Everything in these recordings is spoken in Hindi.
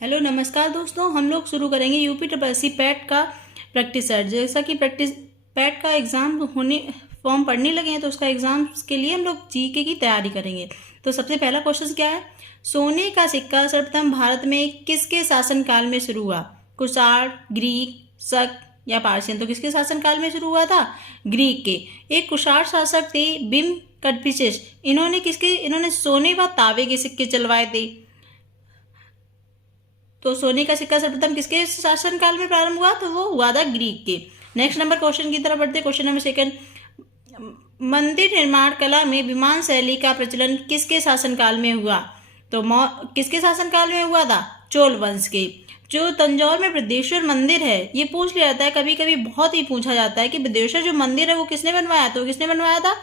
हेलो नमस्कार दोस्तों, हम लोग शुरू करेंगे यूपी ट्रिपल सी पैट का प्रैक्टिस सेट। जैसा कि प्रैक्टिस पैट का एग्ज़ाम होने फॉर्म पढ़ने लगे हैं तो उसका एग्ज़ाम के लिए हम लोग जीके की तैयारी करेंगे। तो सबसे पहला क्वेश्चन क्या है? सोने का सिक्का सर्वप्रथम भारत में किसके शासनकाल में शुरू हुआ? कुषाण, ग्रीक, शक या पारसियन? तो किसके शासनकाल में शुरू हुआ था? ग्रीक के। एक कुषाण शासक थे बिम कदफिसेस। इन्होंने सोने व तांबे के सिक्के चलवाए थे। तो सोने का सिक्का सर्वप्रथम किसके शासनकाल में प्रारंभ हुआ? तो वो हुआ था ग्रीक के। नेक्स्ट नंबर क्वेश्चन की तरफ बढ़ते हैं। क्वेश्चन नंबर सेकंड, मंदिर निर्माण कला में विमान शैली का प्रचलन किसके शासनकाल में हुआ? तो किसके शासनकाल में हुआ था? चोल वंश के। जो तंजौर में बृहदेश्वर मंदिर है, ये पूछ लिया जाता है, कभी कभी बहुत ही पूछा जाता है कि बृहदेश्वर जो मंदिर है वो किसने बनवाया? तो किसने बनवाया था?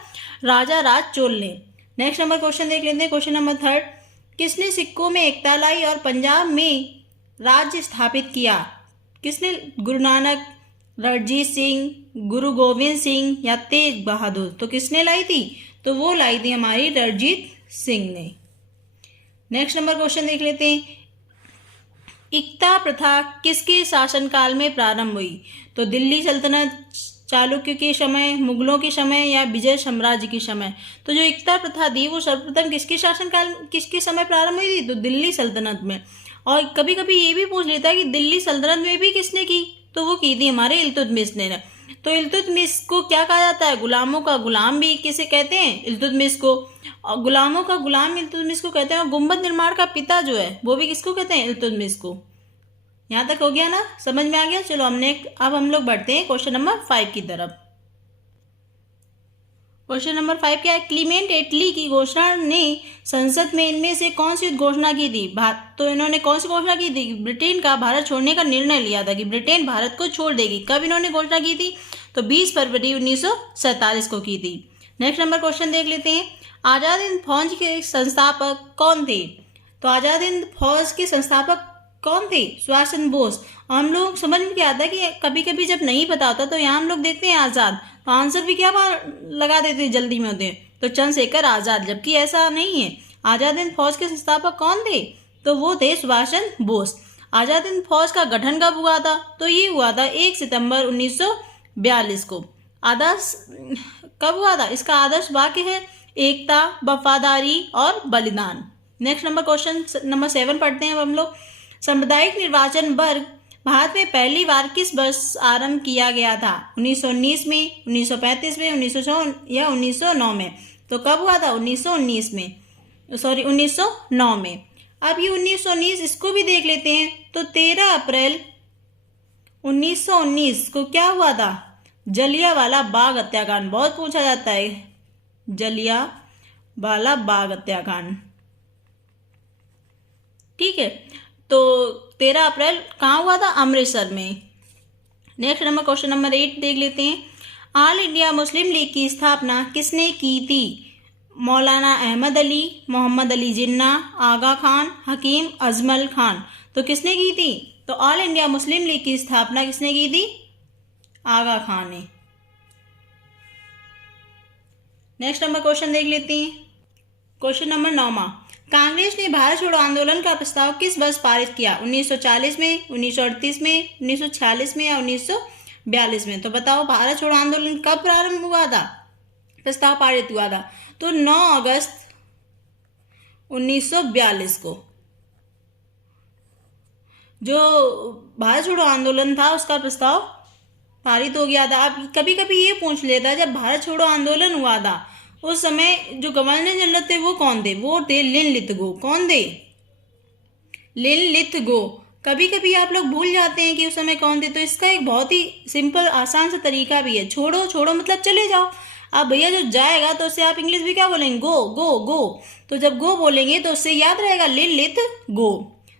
राजा राज चोल ने। नेक्स्ट नंबर क्वेश्चन देख लेते हैं। क्वेश्चन नंबर थर्ड, किसने सिक्कों में एकता लाई और पंजाब में राज्य स्थापित किया? किसने? गुरु नानक, रणजीत सिंह, गुरु गोविंद सिंह या तेज बहादुर? तो किसने लाई थी? तो वो लाई थी हमारी रणजीत सिंह ने। नेक्स्ट नंबर क्वेश्चन देख लेते हैं। इक्ता प्रथा किसके शासनकाल में प्रारंभ हुई? तो दिल्ली सल्तनत, चालुक्य के समय, मुगलों के समय या विजय साम्राज्य के समय? तो जो इक्ता प्रथा थी वो सर्वप्रथम किसके समय प्रारंभ हुई थी? तो दिल्ली सल्तनत में। और कभी कभी ये भी पूछ लेता है कि दिल्ली सल्तनत में भी किसने की? तो वो की थी हमारे इल्तुतमिश ने। तो इल्तुतमिश को क्या कहा जाता है? गुलामों का गुलाम भी किसे कहते हैं? इल्तुतमिश को। और गुलामों का गुलाम इल्तुतमिश को कहते हैं। और गुम्बद निर्माण का पिता जो है वो भी किसको कहते हैं? इल्तुतमिश को। यहाँ तक हो गया ना? समझ में आ गया? चलो अब हम लोग बढ़ते हैं क्वेश्चन नंबर 5 की तरफ। क्वेश्चन नंबर 5 क्या है? क्लीमेंट एटली की घोषणा ने संसद में इनमें से कौन सी घोषणा की थी? तो इन्होंने कौन सी घोषणा की थी? ब्रिटेन का भारत छोड़ने का निर्णय लिया था कि ब्रिटेन भारत को छोड़ देगी। कब इन्होंने घोषणा की थी? तो 20 फरवरी 1947 को की थी। नेक्स्ट नंबर क्वेश्चन देख लेते हैं। आजाद हिंद फौज के संस्थापक कौन थे? तो आजाद हिंद फौज के संस्थापक कौन थे? सुभाष चंद्र बोस। हम लोग समझ में क्या आता है कि कभी कभी जब नहीं पता होता तो यहाँ हम लोग देखते हैं आज़ाद, तो आंसर भी क्या लगा देते जल्दी में होते हैं, तो चंद्रशेखर आज़ाद। जबकि ऐसा नहीं है। आज़ाद हिंद फौज के संस्थापक कौन थे? तो वो थे सुभाष चंद्र बोस। आज़ाद हिंद फौज का गठन कब हुआ था? तो ये हुआ था 1 सितंबर 1942 को। आदर्श कब हुआ था? इसका आदर्श वाक्य है एकता, वफादारी और बलिदान। नेक्स्ट नंबर क्वेश्चन नंबर 7 पढ़ते हैं अब हम लोग। सामुदायिक निर्वाचन वर्ग भारत में पहली बार किस वर्ष आरंभ किया गया था? 1919 में, 1935 में, 1900 या 1909 में? तो कब हुआ था? 1919 में, 1909 में। अब ये 1919 इसको भी देख लेते हैं। तो 13 अप्रैल 1919 को क्या हुआ था? जलियांवाला बाग हत्याकांड। बहुत पूछा जाता है जलियांवाला बाग हत्याकांड। ठीक है, तो 13 अप्रैल कहाँ हुआ था? अमृतसर में। नेक्स्ट नंबर क्वेश्चन नंबर 8 देख लेते हैं। ऑल इंडिया मुस्लिम लीग की स्थापना किसने की थी? मौलाना अहमद अली, मोहम्मद अली जिन्ना, आगा खान, हकीम अजमल खान? तो किसने की थी? तो ऑल इंडिया मुस्लिम लीग की स्थापना किसने की थी? आगा खान ने। नेक्स्ट नंबर क्वेश्चन देख लेते हैं। क्वेश्चन नंबर 9, कांग्रेस ने भारत छोड़ो आंदोलन का प्रस्ताव किस वर्ष पारित किया? 1940 में, 1938 में, 1946 में या 1942 में? तो बताओ भारत छोड़ो आंदोलन कब प्रारंभ हुआ था? प्रस्ताव पारित हुआ था तो 9 अगस्त 1942 को। जो भारत छोड़ो आंदोलन था उसका प्रस्ताव पारित हो गया था। अब कभी कभी ये पूछ लेता है, जब भारत छोड़ो आंदोलन हुआ था उस समय जो गवर्नर जनरल थे वो कौन थे? वो थे लिनलिथगो। कौन थे? लिनलिथगो। कभी कभी आप लोग भूल जाते हैं कि उस समय कौन थे। तो इसका एक बहुत ही सिंपल आसान सा तरीका भी है। छोड़ो, छोड़ो मतलब चले जाओ। अब भैया जो जाएगा तो उससे आप इंग्लिश में क्या बोलेंगे? गो गो गो। तो जब गो बोलेंगे तो उससे याद रहेगा लिनलिथगो।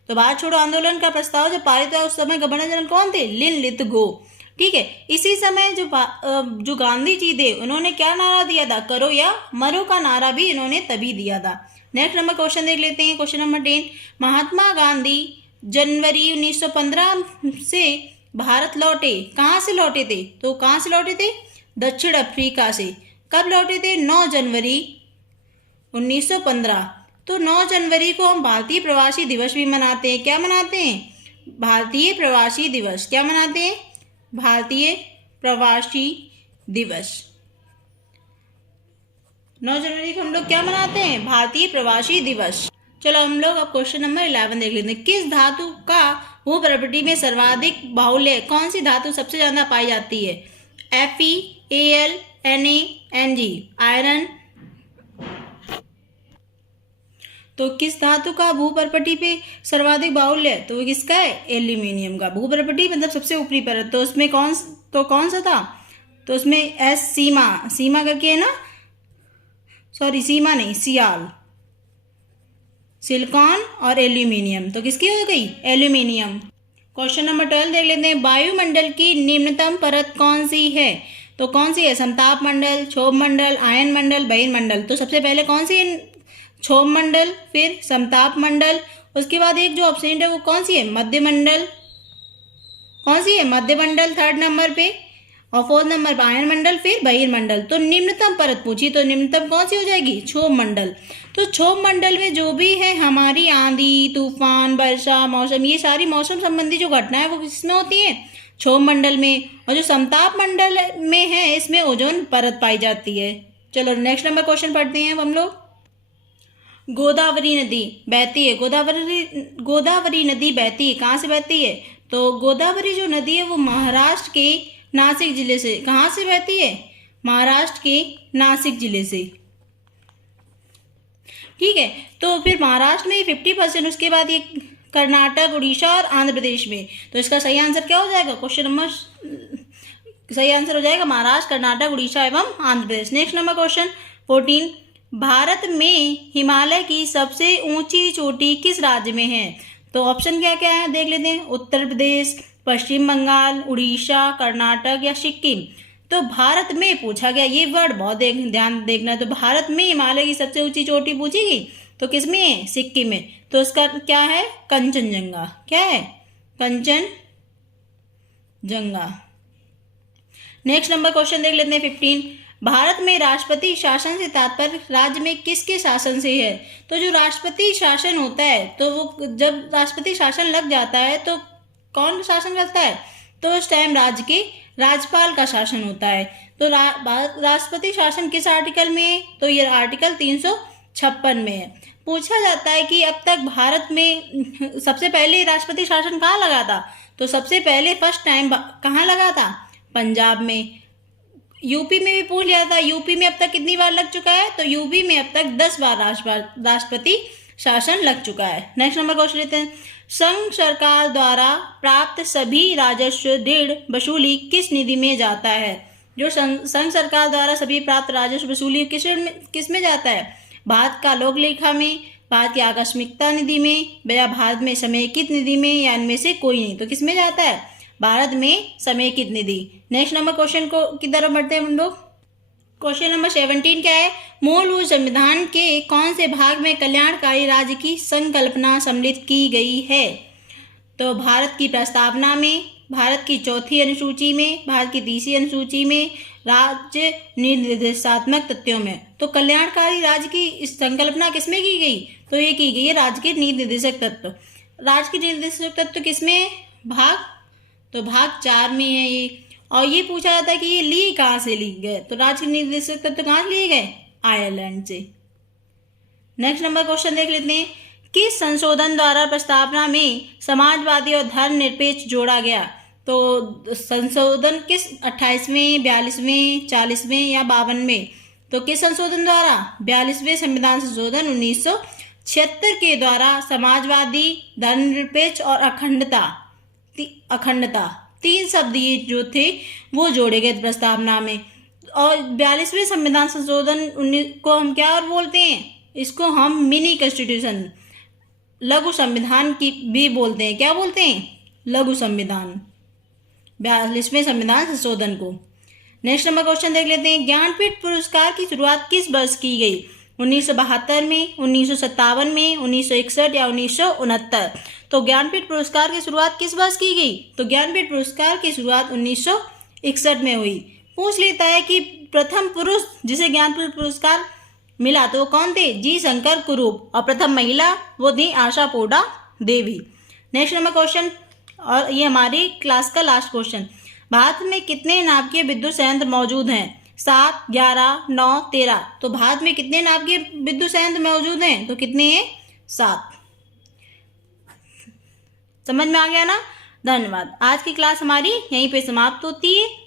तो भारत छोड़ो आंदोलन का प्रस्ताव जब पारित हुआ उस समय गवर्नर जनरल कौन थे? लिनलिथगो। ठीक है, इसी समय जो गांधी जी थे उन्होंने क्या नारा दिया था? करो या मरो का नारा भी इन्होंने तभी दिया था। नेक्स्ट नंबर क्वेश्चन देख लेते हैं। क्वेश्चन नंबर 10, महात्मा गांधी जनवरी 1915 से भारत लौटे। कहाँ से लौटे थे? तो कहाँ से लौटे थे? दक्षिण अफ्रीका से। कब लौटे थे? 9 जनवरी 1915। तो 9 जनवरी को हम भारतीय प्रवासी दिवस भी मनाते हैं। क्या मनाते हैं? भारतीय प्रवासी दिवस। क्या मनाते हैं? भारतीय प्रवासी दिवस। 9 जनवरी को हम लोग क्या मनाते हैं? भारतीय प्रवासी दिवस। चलो हम लोग अब क्वेश्चन नंबर 11 देख लेते हैं। किस धातु का भू प्रॉपर्टी में सर्वाधिक बाहुल्य, कौन सी धातु सबसे ज्यादा पाई जाती है? Fe, Al, Na, Mg। Iron. तो किस धातु का भू प्रॉपर्टी पे सर्वाधिक बाहुल्य है? तो वो किसका है? एल्यूमिनियम का। भू प्रॉपर्टी मतलब सबसे ऊपरी परत। तो उसमें कौन सा था? तो उसमें एस सीमा करके है ना, सॉरी सीमा नहीं, सियाल, सिलिकॉन और एल्यूमिनियम। तो किसकी हो गई? एल्यूमिनियम। क्वेश्चन नंबर 12 देख लेते हैं। वायुमंडल की निम्नतम परत कौन सी है? तो कौन सी है? समताप मंडल, क्षोभ मंडल, आयन मंडल, बहिर्मंडल। तो सबसे पहले कौन सी है? क्षोभ मंडल, फिर समताप मंडल, उसके बाद एक जो ऑप्शन है वो कौन सी है? मध्य मंडल। कौन सी है? मध्य मंडल 3rd नंबर पे, और 4th नंबर पर आयन मंडल, फिर बहिर्मंडल। तो निम्नतम परत पूछी तो निम्नतम कौन सी हो जाएगी? क्षोभ मंडल। तो क्षोभ मंडल में जो भी है हमारी आंधी, तूफान, वर्षा, मौसम, ये सारी मौसम संबंधी जो घटनाएं वो किसमें होती हैं? क्षोभ मंडल में। और जो समताप मंडल में है इसमें ओजोन परत पाई जाती है। चलो नेक्स्ट नंबर क्वेश्चन पढ़ते हैं हम लोग। गोदावरी नदी बहती है, गोदावरी नदी बहती है, कहाँ से बहती है? तो गोदावरी जो नदी है वो महाराष्ट्र के नासिक जिले से, कहाँ से बहती है? महाराष्ट्र के नासिक जिले से। ठीक है, तो फिर महाराष्ट्र में 50%, उसके बाद ये कर्नाटक, उड़ीसा और आंध्र प्रदेश में। तो इसका सही आंसर क्या हो जाएगा? क्वेश्चन नंबर सही आंसर हो जाएगा महाराष्ट्र, कर्नाटक, उड़ीसा एवं Andhra Pradesh. Next number question 14। Bharat में हिमालय की सबसे ऊंची चोटी किस राज्य में है? तो ऑप्शन क्या क्या है देख लेते हैं। उत्तर प्रदेश, पश्चिम बंगाल, उड़ीसा, कर्नाटक या सिक्किम। तो भारत में पूछा गया, ये वर्ड बहुत ध्यान देखना। तो भारत में हिमालय की सबसे ऊंची चोटी पूछी गई तो किस में है? सिक्किम में। तो इसका क्या है? कंचनजंगा। क्या है? कंचनजंगा। नेक्स्ट नंबर क्वेश्चन देख लेते हैं 15। भारत में राष्ट्रपति शासन से तात्पर्य राज्य में किसके शासन से है? तो जो राष्ट्रपति शासन होता है, तो वो जब राष्ट्रपति शासन लग जाता है तो कौन शासन करता है? तो उस टाइम राज्य के राज्यपाल का शासन होता है। तो राष्ट्रपति शासन किस आर्टिकल में है? तो ये आर्टिकल 356 में है। पूछा जाता है कि अब तक भारत में सबसे पहले राष्ट्रपति शासन कहाँ लगा था? तो सबसे पहले फर्स्ट टाइम कहाँ लगा था? पंजाब में। यूपी में भी पूछ लिया था, यूपी में अब तक कितनी बार लग चुका है? तो यूपी में अब तक 10 बार राष्ट्रपति शासन लग चुका है। नेक्स्ट नंबर क्वेश्चन लेते हैं। संघ सरकार द्वारा प्राप्त सभी राजस्व ऋण वसूली किस निधि में जाता है? जो संघ सरकार द्वारा सभी प्राप्त राजस्व वसूली किस में जाता है? भारत का लोक लेखा में, भारत की आकस्मिकता निधि में, या भारत में समेकित निधि में, या इनमें से कोई नहीं। तो किस में जाता है? भारत में समेकित निधि। नेक्स्ट नंबर क्वेश्चन को की तरफ बढ़ते हैं हम लोग। क्वेश्चन नंबर 17 क्या है? मूलभूत संविधान के कौन से भाग में कल्याणकारी राज्य की संकल्पना सम्मिलित की गई है? तो भारत की प्रस्तावना में, भारत की 4वीं अनुसूची में, भारत की 3री अनुसूची में, राज्य निर्देशात्मक तथ्यों में। तो कल्याणकारी राज्य की संकल्पना किसमें की गई? तो ये की गई है राज्य के नीति निर्देशक तत्व। राज्य के निर्देशक तत्व किसमें है? भाग, तो भाग 4 में है ये। और ये पूछा जाता है कि ये ली कहाँ से ली गए? तो राज्य के निर्देशक तत्व कहाँ से लिए गए? आयरलैंड से। नेक्स्ट नंबर क्वेश्चन देख लेते हैं। किस संशोधन द्वारा प्रस्तावना में समाजवादी और धर्मनिरपेक्ष जोड़ा गया? तो संशोधन किस 28वें, 42वें, 40वें या 52वें? तो किस संशोधन द्वारा? 42वें संविधान संशोधन 1976 के द्वारा समाजवादी, धर्मनिरपेक्ष और अखंडता 3 शब्द ये जो थे वो जोड़े गए प्रस्तावना में। और 42वें संविधान संशोधन को हम क्या और बोलते हैं? इसको हम मिनी कॉन्स्टिट्यूशन, लघु संविधान की भी बोलते हैं। क्या बोलते हैं? लघु संविधान। 42वें संविधान संशोधन को। नेक्स्ट नंबर क्वेश्चन देख लेते हैं। ज्ञानपीठ पुरस्कार की शुरुआत किस वर्ष की गई? 1972 में, 1957 में, 1961 या 1969? तो ज्ञानपीठ पुरस्कार की शुरुआत किस वर्ष की गई? तो ज्ञानपीठ पुरस्कार की शुरुआत 1961 में हुई। पूछ लेता है कि प्रथम पुरुष जिसे ज्ञानपीठ पुरस्कार मिला तो वो कौन थे? जी शंकर कुरूप। और प्रथम महिला वो थी आशा पोडा देवी। नेक्स्ट नंबर क्वेश्चन, और ये हमारी क्लास का लास्ट क्वेश्चन। भारत में कितने नाभिकीय विद्युत संयंत्र मौजूद हैं? 7, 11, 9, 13। तो भारत में कितने नाभिकीय विद्युत संयंत्र मौजूद हैं? तो कितने हैं? 7। समझ में आ गया ना? धन्यवाद। आज की क्लास हमारी यहीं पे समाप्त होती है।